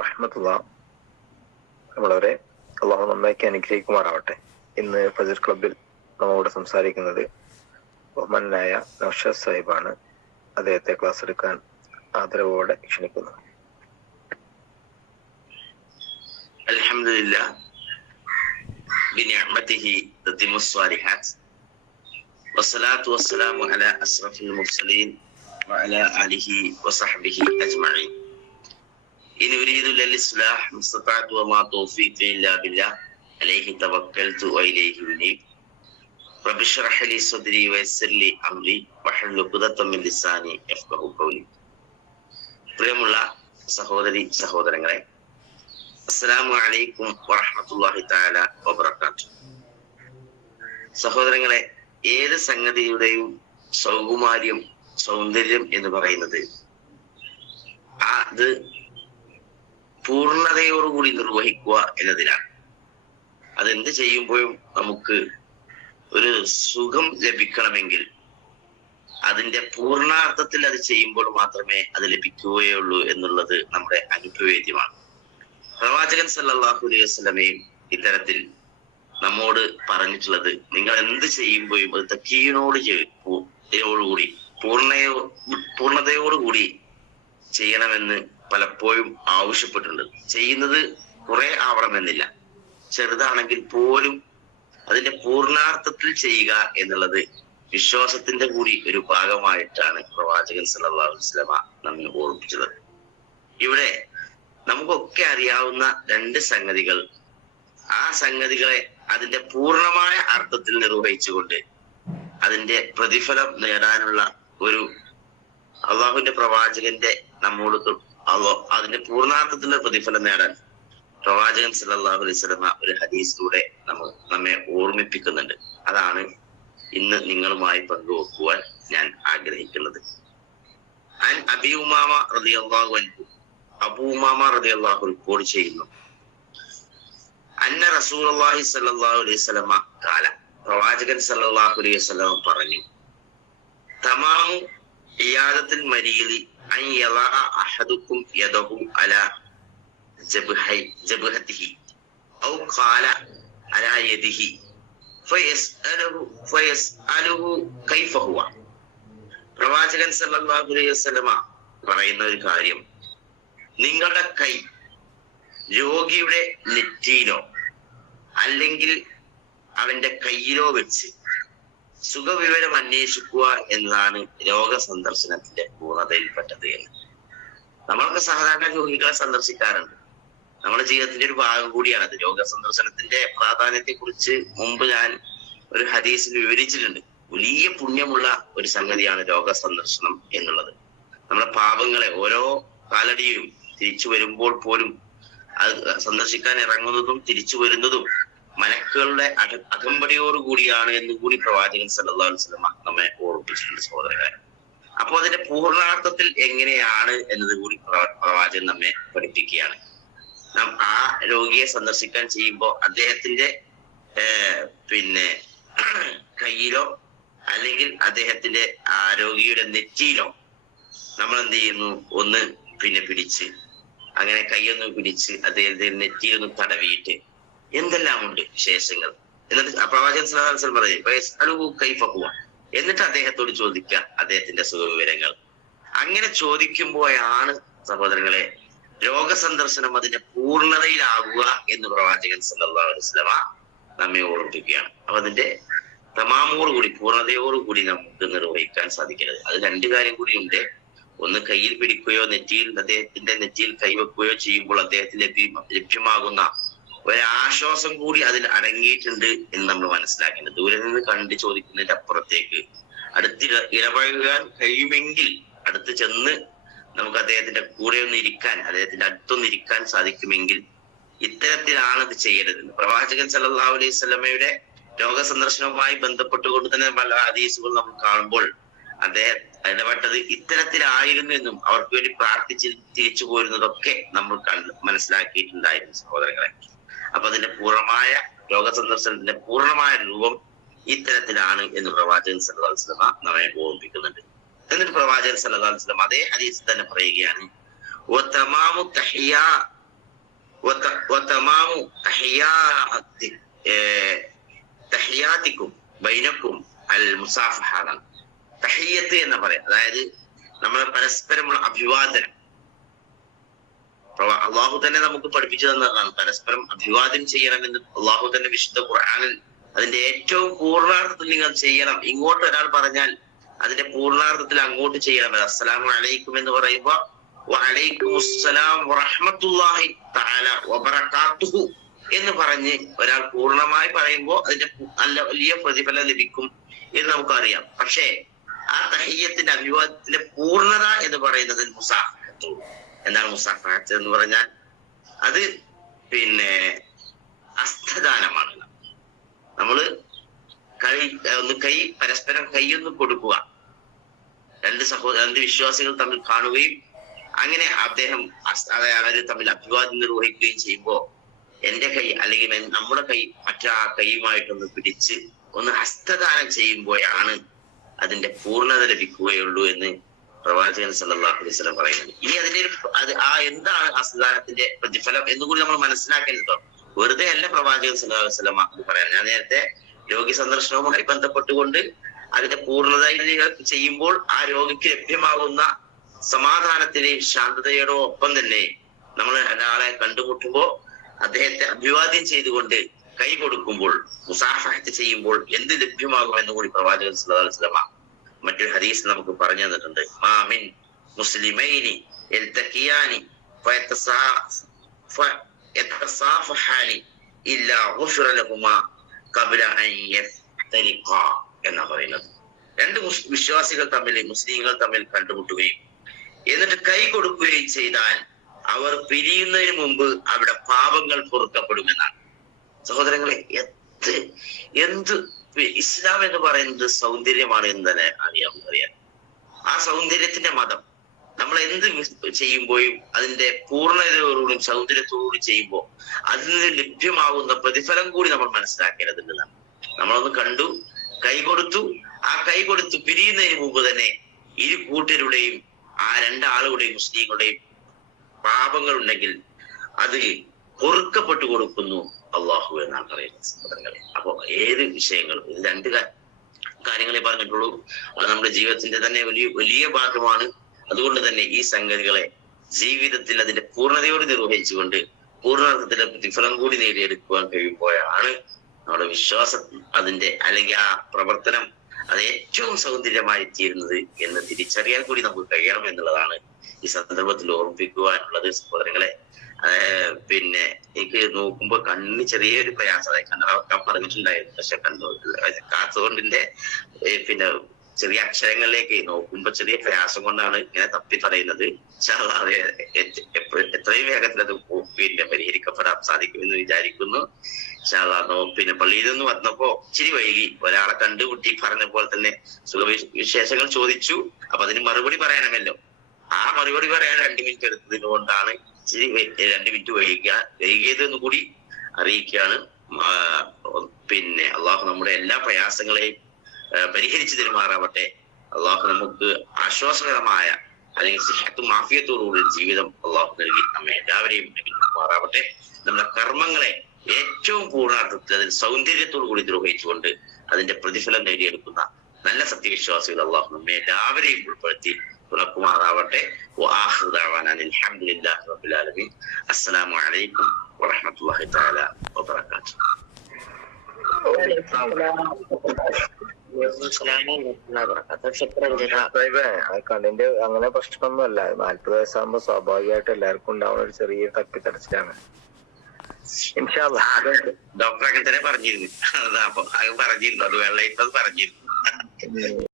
റഹ്മത്തുള്ളാ. നമ്മളവരെ അള്ളാഹു നന്നാക്കി അനുഗ്രഹിക്കുമാറാവട്ടെ. ഇന്ന് ഫജർ ക്ലബിൽ നമ്മോട് സംസാരിക്കുന്നത് ബഹുമാനായ നൗഷാദ് സാഹിബാണ്. അദ്ദേഹത്തെ ക്ലാസ് എടുക്കാൻ ആദരവോടെ ക്ഷണിക്കുന്നു. അൽഹംദുലില്ലാഹ് ബിനിഅമതിഹി തതിമ്മുസ് സ്വാലിഹാത്ത് വസ്സലാത്തു വസ്സലാമു അലാ അസ്റഫിൽ മുർസലീൻ വഅലാ ആലിഹി വസഹ്ബിഹി അജ്മഈൻ. ഇൻ ഉരീദു ലൽ ഇസ്ലാഹ് മുസ്തതഅതു വമാ തൗഫീഖി ഇല്ലാ ബില്ലാഹ് അലൈഹി തവക്കൽതു വഇലൈഹി ഉനീബ്. റബ്ബി ഇശ്റഹ് ലി സദ്രി വയസ്സിർ ലി അംരി വഹ്ലുൽ ഉഖ്ദതം മിൻ ലിസാനി യഫ്ഖഹു ഖൗലി. പ്രിയമുള്ള സഹോദരി സഹോദരങ്ങളെ, അസ്സലാമു അലൈക്കും വറഹ്മത്തുള്ളാഹി തആല വബറകാതുഹു. സഹോദരങ്ങളെ, ഏത് സംഗതിയുടെയും സൗകുമാര്യം, സൗന്ദര്യം എന്ന് പറയുന്നത് അത് പൂർണ്ണതയോടുകൂടി നിർവഹിക്കുക എന്നതിനാണ്. അതെന്ത് ചെയ്യുമ്പോഴും നമുക്ക് ഒരു സുഖം ലഭിക്കണമെങ്കിൽ അതിന്റെ പൂർണ്ണാർത്ഥത്തിൽ അത് ചെയ്യുമ്പോൾ മാത്രമേ അത് ലഭിക്കുകയുള്ളൂ എന്നുള്ളത് നമ്മുടെ അനുഭവേദ്യമാണ്. പ്രവാചകൻ സല്ലല്ലാഹു അലൈഹി വസല്ലമയും ഇത്തരത്തിൽ നമ്മോട് പറഞ്ഞിട്ടുള്ളത്, നിങ്ങൾ എന്ത് ചെയ്യുമ്പോഴും അത് തഖീനോടുകൂടി പൂർണ്ണതയോടുകൂടി ചെയ്യണമെന്ന് പലപ്പോഴും ആവശ്യപ്പെട്ടിട്ടുണ്ട്. ചെയ്യുന്നത് കുറെ ആവണമെന്നില്ല, ചെറുതാണെങ്കിൽ പോലും അതിന്റെ പൂർണ്ണാർത്ഥത്തിൽ ചെയ്യുക എന്നുള്ളത് വിശ്വാസത്തിന്റെ കൂടി ഒരു ഭാഗമായിട്ടാണ് പ്രവാചകൻ സല്ലല്ലാഹു അലൈഹി വസല്ലമ നമ്മെ ഓർമ്മിച്ചത്. ഇവിടെ നമുക്കൊക്കെ അറിയാവുന്ന രണ്ട് സംഗതികൾ, ആ സംഗതികളെ അതിന്റെ പൂർണ്ണമായ അർത്ഥത്തിൽ നിർവഹിച്ചുകൊണ്ട് അതിന്റെ പ്രതിഫലം നേടാനുള്ള ഒരു അള്ളാഹുവിന്റെ പ്രവാചകന്റെ നമ്മോട് അതിന്റെ പൂർണ്ണാർത്ഥത്തിന്റെ പ്രതിഫലം നേടാൻ പ്രവാചകൻ സല്ലല്ലാഹു അലൈഹി വസല്ലമ ഒരു ഹദീസിലൂടെ നമ്മെ ഓർമ്മിപ്പിക്കുന്നുണ്ട്. അതാണ് ഇന്ന് നിങ്ങളുമായി പങ്കുവെക്കുവാൻ ഞാൻ ആഗ്രഹിക്കുന്നത്. അബീ ഉമാമ റളിയല്ലാഹു അൻഹു, അബൂ ഉമാമ റളിയല്ലാഹു റിപ്പോർട്ട് ചെയ്യുന്നു, അന്ന റസൂലുള്ളാഹി സ്വല്ലല്ലാഹു അലൈഹി വസല്ലമ ഖാല, പ്രവാചകൻ സല്ലല്ലാഹു അലൈഹി വസല്ലമ പറഞ്ഞു, തമാമു ഇയാദത്തിൽ മരീദി അൻ യളഅ അഹദുക്കും യദഹു അലാ ജബ്ഹതിഹി ഔ ഖാല അലാ യദിഹി ഫയസ്അലുഹു കൈഫ ഹുവ. പ്രവാചകൻ സല്ലല്ലാഹു അലൈഹി വസല്ലമ പറയുന്ന ഒരു കാര്യം, നിങ്ങളുടെ കൈ രോഗിയുടെ നെറ്റിയിലോ അല്ലെങ്കിൽ അവന്റെ കയ്യിലോ വെച്ച് സുഖവിവരം അന്വേഷിക്കുക എന്നതാണ് രോഗസന്ദർശനത്തിന്റെ പൂർണ്ണതയിൽപ്പെട്ടത് എന്ന്. നമ്മളൊക്കെ സാധാരണ രോഗികളെ സന്ദർശിക്കാറുണ്ട്. നമ്മുടെ ജീവിതത്തിന്റെ ഒരു ഭാഗം കൂടിയാണത്. രോഗസന്ദർശനത്തിന്റെ പ്രാധാന്യത്തെ കുറിച്ച് മുമ്പ് ഞാൻ ഒരു ഹദീസിൽ വിവരിച്ചിട്ടുണ്ട്. വലിയ പുണ്യമുള്ള ഒരു സംഗതിയാണ് രോഗസന്ദർശനം എന്നുള്ളത്. നമ്മുടെ പാപങ്ങളെ ഓരോ കാലടിയും തിരിച്ചു വരുമ്പോൾ പോലും അത് സന്ദർശിക്കാൻ ഇറങ്ങുന്നതും തിരിച്ചു വരുന്നതും മലക്കുകളുടെ അകമ്പടിയോടുകൂടിയാണ് എന്ന് കൂടി പ്രവാചകൻ സല്ലല്ലാഹു അലൈഹി വസല്ലമ നമ്മെ ഓർമ്മിപ്പിച്ചിട്ടുണ്ട് സഹോദരങ്ങളെ. അപ്പൊ അതിന്റെ പൂർണ്ണാർത്ഥത്തിൽ എങ്ങനെയാണ് എന്നത് കൂടി പ്രവാചകൻ നമ്മെ പഠിപ്പിക്കുകയാണ്. നാം ആ രോഗിയെ സന്ദർശിക്കാൻ ചെയ്യുമ്പോൾ അദ്ദേഹത്തിന്റെ കയ്യിലോ അല്ലെങ്കിൽ അദ്ദേഹത്തിന്റെ ആ രോഗിയുടെ നെറ്റിയിലോ നമ്മൾ എന്ത് ചെയ്യുന്നു, ഒന്ന് പിടിച്ച് അങ്ങനെ കൈയൊന്ന് പിടിച്ച് അദ്ദേഹത്തിന്റെ നെറ്റിയൊന്ന് തടവിയിട്ട് എന്തെല്ലാം ഉണ്ട് വിശേഷങ്ങൾ എന്നിട്ട് പ്രവാചകൻ സല്ലല്ലാഹു അലൈഹി വസല്ലം പറയും കൈഫ ഹുവ, എന്നിട്ട് അദ്ദേഹത്തോട് ചോദിക്കുക അദ്ദേഹത്തിന്റെ സുഖവിവരങ്ങൾ. അങ്ങനെ ചോദിക്കുമ്പോഴാണ് സഹോദരങ്ങളെ രോഗസന്ദർശനം അതിന്റെ പൂർണ്ണതയിലാകുക എന്ന് പ്രവാചകൻ സല്ലല്ലാഹു അലൈഹി വസല്ലം നമ്മെ ഓർമ്മിപ്പിക്കുകയാണ്. അപ്പൊ അതിന്റെ തമാമോടുകൂടി പൂർണ്ണതയോടുകൂടി നമുക്ക് നിർവഹിക്കാൻ സാധിക്കരുത്. അത് രണ്ട് കാര്യം കൂടി ഉണ്ട്. ഒന്ന്, കയ്യിൽ പിടിക്കുകയോ അദ്ദേഹത്തിന്റെ നെറ്റിയിൽ കൈവെക്കുകയോ ചെയ്യുമ്പോൾ അദ്ദേഹത്തിന് ലഭ്യമാകുന്ന ഒരാശ്വാസം കൂടി അതിൽ അടങ്ങിയിട്ടുണ്ട് എന്ന് നമ്മൾ മനസ്സിലാക്കേണ്ടത്. ദൂരെ നിന്ന് കണ്ട് ചോദിക്കുന്നതിന്റെ അപ്പുറത്തേക്ക് അടുത്ത് ഇടപഴകാൻ കഴിയുമെങ്കിൽ അടുത്ത് ചെന്ന് നമുക്ക് അദ്ദേഹത്തിന്റെ കൂടെ ഒന്ന് ഇരിക്കാൻ, അദ്ദേഹത്തിന്റെ അടുത്തൊന്നിരിക്കാൻ സാധിക്കുമെങ്കിൽ ഇത്തരത്തിലാണ് ഇത് ചെയ്യേണ്ടത്. പ്രവാചകൻ സല്ലല്ലാഹു അലൈഹി വസല്ലമയുടെ രോഗസന്ദർശനവുമായി ബന്ധപ്പെട്ടുകൊണ്ട് തന്നെ പല ഹദീസുകൾ നമ്മൾ കാണുമ്പോൾ അദ്ദേഹം ഇടപെട്ടത് ഇത്തരത്തിലായിരുന്നു എന്നും അവർക്ക് വേണ്ടി പ്രാർത്ഥിച്ച് തിരിച്ചു പോരുന്നതൊക്കെ നമ്മൾ മനസ്സിലാക്കിയിട്ടുണ്ടായിരുന്നു സഹോദരങ്ങളെ. അപ്പൊ അതിന്റെ പൂർണ്ണമായ രോഗസന്ദർശനത്തിന്റെ പൂർണ്ണമായ രൂപം ഇത്തരത്തിലാണ് എന്ന് പ്രവാചകൻ സല്ലല്ലാഹു അലൈഹി വസല്ലമ നമ്മെ ഓർമ്മിപ്പിക്കുന്നുണ്ട്. എന്നിട്ട് പ്രവാചകൻ സല്ലല്ലാഹു അലൈഹി വസല്ലം അതേ ഹദീസിൽ തന്നെ പറയുകയാണ്, വതമാമു തഹിയാത്തിക്കും ബൈനക്കും അൽ മുസാഫഹ. തഹിയ്യത്ത് എന്ന് പറയാം, അതായത് നമ്മളെ പരസ്പരമുള്ള അഭിവാദനം. അള്ളാഹു തന്നെ നമുക്ക് പഠിപ്പിച്ചു തന്നതാണ് പരസ്പരം അഭിവാദ്യം ചെയ്യണമെന്ന്. അള്ളാഹു തന്നെ വിശുദ്ധ ഖുർആനിൽ അതിന്റെ ഏറ്റവും പൂർണ്ണാർത്ഥത്തിൽ നിങ്ങൾ ചെയ്യണം. ഇങ്ങോട്ട് ഒരാൾ പറഞ്ഞാൽ അതിന്റെ പൂർണ്ണാർത്ഥത്തിൽ അങ്ങോട്ട് ചെയ്യണം. അസ്സലാമു അലൈക്കും എന്ന് പറയുമ്പോ വഅലൈക്കും അസ്സലാം വറഹ്മത്തുള്ളാഹി തആല വബറകാതുഹു എന്ന് പറഞ്ഞ് ഒരാൾ പൂർണ്ണമായി പറയുമ്പോൾ അതിന്റെ നല്ല വലിയ പ്രതിഫലം ലഭിക്കും എന്ന് നമുക്കറിയാം. പക്ഷേ ആ തഹിയ്യത്തിന്റെ അഭിവാദ്യത്തിന്റെ പൂർണ്ണത എന്ന് പറയുന്നത് മുസാഫഹത്ത്. എന്താണ് മുസാഫഹത്ത് എന്ന് പറഞ്ഞാൽ? അത് ഹസ്തദാനമാണ്. നമ്മള് കൈ പരസ്പരം കൈയൊന്ന് കൊടുക്കുക. രണ്ട് വിശ്വാസികൾ തമ്മിൽ കാണുകയും അങ്ങനെ അവര് തമ്മിൽ അഭിവാദ്യം നിർവഹിക്കുകയും ചെയ്യുമ്പോ എന്റെ കൈ അല്ലെങ്കിൽ നമ്മുടെ കൈ മറ്റാ കൈയുമായിട്ടൊന്ന് പിടിച്ച് ഒന്ന് ഹസ്തദാനം ചെയ്യുമ്പോഴാണ് അതിന്റെ പൂർണ്ണത ലഭിക്കുകയുള്ളൂ എന്ന് പ്രവാചകൻ സല്ലല്ലാഹു അലൈഹി വസല്ലം പറയുന്നത്. ഇനി അതിന്റെ എന്താണ് ഹസ്തദാനത്തിന്റെ പ്രതിഫലം എന്നുകൂടി നമ്മൾ മനസ്സിലാക്കേണ്ടതോ. വെറുതെ അല്ല പ്രവാചകൻ സല്ലല്ലാഹു അലൈഹി വസല്ലം അത് പറയാം. ഞാൻ നേരത്തെ രോഗി സന്ദർശനവുമായി ബന്ധപ്പെട്ടുകൊണ്ട് അതിന്റെ പൂർണ്ണതയിൽ ചെയ്യുമ്പോൾ ആ രോഗിക്ക് ലഭ്യമാകുന്ന സമാധാനത്തിന്റെയും ശാന്തതയുടെ ഒപ്പം തന്നെ നമ്മൾ ഒരാളെ കണ്ടുമുട്ടുമ്പോ അദ്ദേഹത്തെ അഭിവാദ്യം ചെയ്തുകൊണ്ട് കൈ കൊടുക്കുമ്പോൾ മുസാഫഹത്ത് ചെയ്യുമ്പോൾ എന്ത് ലഭ്യമാകുമെന്ന് കൂടി പ്രവാചകൻ സല്ലല്ലാഹു അലൈഹി വസല്ലം മറ്റൊരു ഹദീസ് നമുക്ക് പറഞ്ഞു തന്നിട്ടുണ്ട്. മാമിൻ മുസ്ലിമൈനി യൽതഖിയാനി ഫയതസാഫഹാനി ഇല്ലാ ഗുഫിറ ലഹുമാ ഖബ്ല അൻ യഫ്തരിഖാ എന്നാ പറയുന്നത്. രണ്ട് വിശ്വാസികൾ തമ്മിൽ, മുസ്ലിങ്ങൾ തമ്മിൽ കണ്ടുമുട്ടുകയും എന്നിട്ട് കൈ കൊടുക്കുകയും ചെയ്താൽ അവർ പിരിയുന്നതിന് മുമ്പ് അവിടെ പാപങ്ങൾ പൊറുക്കപ്പെടുമെന്നാണ്. സഹോദരങ്ങളെ, എന്ത് ഇസ്ലാം എന്ന് പറയുന്നത് സൗന്ദര്യമാണ് എന്ന് തന്നെ അറിയാം. ആ സൗന്ദര്യത്തിന്റെ മതം നമ്മൾ എന്ത് ചെയ്യുമ്പോഴും അതിന്റെ പൂർണ്ണതയോടുകൂടി സൗന്ദര്യത്തോടുകൂടി ചെയ്യുമ്പോൾ അതിൽ നിന്ന് ലഭ്യമാകുന്ന പ്രതിഫലം കൂടി നമ്മൾ മനസ്സിലാക്കേണ്ടതുള്ളതാണ്. നമ്മളൊന്ന് കണ്ടു, കൈ കൊടുത്തു, ആ കൈ കൊടുത്ത് പിരിയുന്നതിന് മുമ്പ് തന്നെ ഇരു കൂട്ടരുടെയും ആ രണ്ടാളുകളുടെയും മുസ്ലിങ്ങളുടെയും പാപങ്ങൾ ഉണ്ടെങ്കിൽ അത് പൊറുക്കപ്പെട്ടു കൊടുക്കുന്നു അള്ളാഹു എന്നാണ് പറയുന്നത് സഹോദരങ്ങളെ. അപ്പൊ ഏത് വിഷയങ്ങളും ഇത് രണ്ട് കാര്യങ്ങളെ പറഞ്ഞിട്ടുള്ളൂ. അത് നമ്മുടെ ജീവിതത്തിന്റെ തന്നെ വലിയ ഭാഗമാണ്. അതുകൊണ്ട് തന്നെ ഈ സംഗതികളെ ജീവിതത്തിൽ അതിന്റെ പൂർണ്ണതയോട് നിർവഹിച്ചുകൊണ്ട് പൂർണ്ണാർത്ഥത്തിലെ പ്രതിഫലം കൂടി നേടിയെടുക്കുവാൻ കഴിയുമ്പോഴാണ് നമ്മുടെ വിശ്വാസം അതിന്റെ അല്ലെങ്കിൽ ആ പ്രവർത്തനം അത് ഏറ്റവും സൗന്ദര്യമായി തീരുന്നത് എന്ന് തിരിച്ചറിയാൻ കൂടി നമുക്ക് കഴിയണം എന്നുള്ളതാണ് ഈ സന്ദർഭത്തിൽ ഓർമ്മിപ്പിക്കുവാനുള്ളത് സഹോദരങ്ങളെ. എനിക്ക് നോക്കുമ്പോ കണ്ണിന് ചെറിയൊരു പ്രയാസം, കണ്ണടക്കാൻ പറഞ്ഞിട്ടുണ്ടായിരുന്നു. പക്ഷെ കാത്തുകൊണ്ടിന്റെ ചെറിയ അക്ഷരങ്ങളിലേക്ക് നോക്കുമ്പോ ചെറിയ പ്രയാസം കൊണ്ടാണ് ഇങ്ങനെ തപ്പി പറയുന്നത്. എത്രയും വേഗത്തിൽ അത് പരിഹരിക്കപ്പെടാൻ സാധിക്കുമെന്ന് വിചാരിക്കുന്നു. പള്ളിയിൽ നിന്ന് വന്നപ്പോ ഇച്ചിരി വൈകി. ഒരാളെ കണ്ടുമുട്ടി പറഞ്ഞ പോലെ തന്നെ സുഖവിശേഷങ്ങൾ ചോദിച്ചു. അപ്പൊ അതിന് മറുപടി പറയാനമല്ലോ. ആ മറുപടി പറയാൻ 2 മിനിറ്റ് എടുത്തതിന് കൊണ്ടാണ് ഇച്ചിരി 2 മിനിറ്റ് വൈകിയത് എന്ന് കൂടി അറിയിക്കുകയാണ്. അള്ളാഹു നമ്മുടെ എല്ലാ പ്രയാസങ്ങളെയും പരിഹരിച്ചു തരുമാറാവട്ടെ. അള്ളാഹു നമുക്ക് ആശ്വാസകരമായ അല്ലെങ്കിൽ സിഹത്തും ആഫിയത്തോടുകൂടി ജീവിതം അള്ളാഹു നൽകി നമ്മെ എല്ലാവരെയും നൽകുമാറാവട്ടെ. നമ്മുടെ കർമ്മങ്ങളെ ഏറ്റവും പൂർണ്ണാർത്ഥത്തിൽ അതിന് സൗന്ദര്യത്തോടു കൂടി നിർവഹിച്ചുകൊണ്ട് അതിന്റെ പ്രതിഫലം നേടിയെടുക്കുന്ന നല്ല സത്യവിശ്വാസികൾ അള്ളാഹു നമ്മെ എല്ലാവരെയും ഉൾപ്പെടുത്തി തുറക്കുമാറാവട്ടെ. അൽഹംദുലില്ലാഹി റബ്ബിൽ ആലമീൻ. അസ്സലാമു അലൈക്കും വറഹ്മത്തുള്ളാഹി തആല വബറകാതുഹു. കണ്ണിന്റെ അങ്ങനെ പ്രശ്നമൊന്നുമല്ല. 40 വയസ്സാകുമ്പോ സ്വാഭാവികമായിട്ട് എല്ലാവർക്കും ഉണ്ടാവുന്ന ഒരു ചെറിയ തപ്പിത്തടച്ചിലാണ്. ഡോക്ടറെ തന്നെ പറഞ്ഞിരുന്നു. അത് പറഞ്ഞിരുന്നു, അത് വെള്ളയിട്ടത് പറഞ്ഞിരുന്നു.